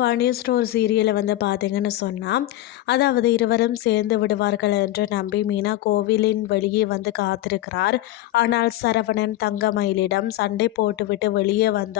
Pandya store சீரியலை பார்த்தீங்கன்னு சொன்னால், அதாவது இருவரும் சேர்ந்து விடுவார்கள் என்று நம்பி மீனா கோவிலின் வெளியே காத்திருக்கிறார். ஆனால் சரவணன் தங்கமயிலிடம் சண்டை போட்டுவிட்டு வெளியே வந்த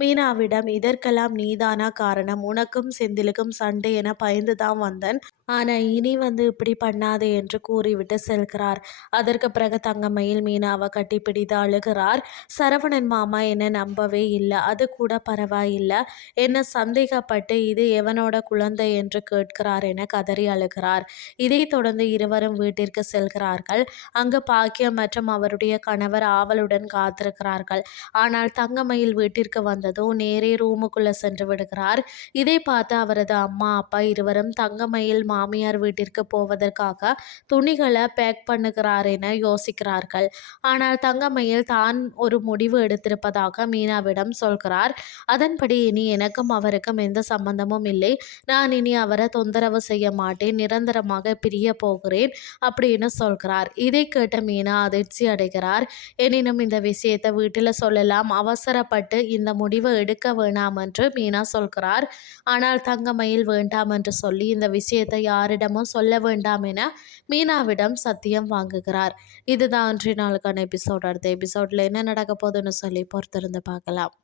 மீனாவிடம், இதற்கெல்லாம் நீதானா காரணம், உனக்கும் செந்திலுக்கும் சண்டை என பயந்துதான் வந்தேன், ஆனால் இனி இப்படி பண்ணாதே என்று கூறிவிட்டு செல்கிறார். அதற்கு பிறகு தங்கமயில் மீனாவை கட்டிப்பிடித்து அழுகிறார். சரவணன் மாமா என்னை நம்பவே இல்லை, அது கூட பரவாயில்லை, என்ன சந்தேகப்பட்டு இது எவனோட குழந்தை என்று கேட்கிறார் என கதறி அழுகிறார். இதைத் தொடர்ந்து இருவரும் வீட்டிற்கு செல்கிறார்கள். அங்கு பாக்கியம் மற்றும் அவருடைய கணவர் ஆவலுடன் காத்திருக்கிறார்கள். ஆனால் தங்கமயில் வீட்டிற்கு வந்ததோ நேரே ரூமுக்குள்ள சென்று விடுகிறார். இதை பார்த்து அவரது அம்மா அப்பா இருவரும் தங்கமயில் மாமியார் வீட்டிற்கு போவதற்காக துணிகளை பேக் பண்ணுகிறார் என யோசிக்கிறார்கள். ஆனால் தங்கமயில் தான் ஒரு முடிவு எடுத்திருப்பதாக மீனாவிடம் சொல்கிறார். அதன்படி இனி எனக்கும் அவருக்கும் எந்த சம்பந்தமும் இல்லை, நான் இனி அவரை தொந்தரவு செய்ய மாட்டேன், நிரந்தரமாக பிரிய போகிறேன் அப்படின்னு சொல்கிறார். இதை கேட்ட மீனா அதிர்ச்சி அடைகிறார். எனினும் இந்த விஷயத்தை வீட்டில் சொல்லலாம், அவசரப்பட்டு இந்த முடிவை எடுக்க வேணாம் என்று மீனா சொல்கிறார். ஆனால் தங்கமயில் வேண்டாம் என்று சொல்லி இந்த விஷயத்தை யாரிடமும் சொல்ல வேண்டாம் என மீனாவிடம் சத்தியம் வாங்குகிறார். இதுதான் இன்றைய நாளுக்கான எபிசோட். அடுத்த எபிசோட்ல என்ன நடக்க போகுதுன்னு சொல்லி பொறுத்திருந்து பார்க்கலாம்.